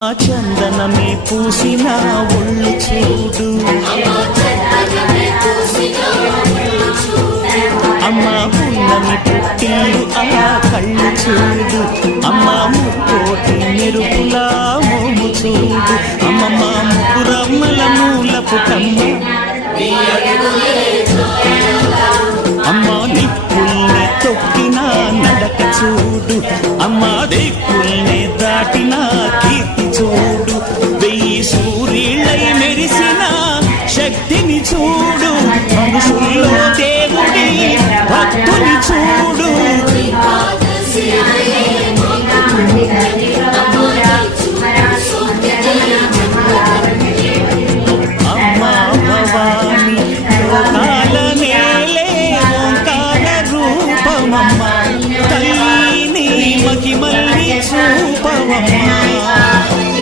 ఆ చందనమే పూసిన ఒళ్ళు చూడు, అమ్మ పున్నమి పుట్టిల్లు ఆ కళ్ళు చూడు, అమ్మ ముక్కోటి మెరుపులా మోము చూడు, అమ్మమ్మ ముగ్గురమ్మల మూల పుటమ్మ, అమ్మ నిప్పుల్ని తొక్కిన నడక చూడు, అమ్మ